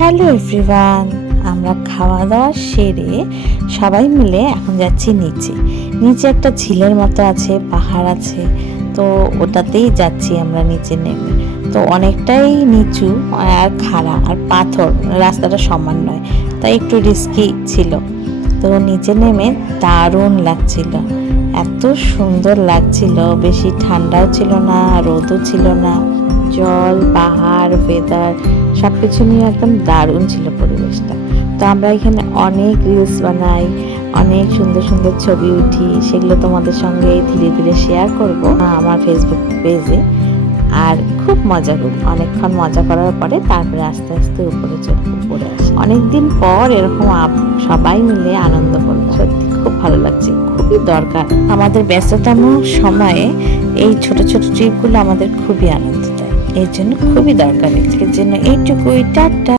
Hello everyone, আমরা খাওয়া দাওয়া সেরে সবাই মিলে এখন যাচ্ছি নিচে। নিচে একটা ঝিলের মতো আছে, পাহাড় আছে, তো ওটাতেই যাচ্ছি আমরা নিচে নেমে। তো অনেকটাই নিচু আর খাড়া আর পাথর, রাস্তাটা সমান নয়, তাই একটু রিস্কি ছিল। তো নিচে নেমে দারুণ লাগছিল, এত সুন্দর লাগছিল, বেশি ঠান্ডাও ছিল না রোদও ছিল না। জল, পাহাড়, ওয়েদার সব কিছু নিয়ে একদম দারুণ ছিল পরিবেশটা। তো আমরা এখানে অনেক রিলস বানাই, অনেক সুন্দর সুন্দর ছবি উঠি, সেগুলো তোমাদের সঙ্গে ধীরে ধীরে শেয়ার করব আমার ফেসবুক পেজে। আর খুব মজা করি, অনেকক্ষণ মজা করার পরে তারপরে আস্তে আস্তে উপরে আসি। অনেকদিন পর এরকম সবাই মিলে আনন্দ করলাম, সত্যি খুব ভালো লাগছে, খুবই দরকার। আমাদের ব্যস্ততম সময়ে এই ছোট ছোট ট্রিপগুলো আমাদের খুবই আনন্দ দেয়, এর জন্য খুবই দরকার। আজকের জন্য এইটুকুই, টাটা।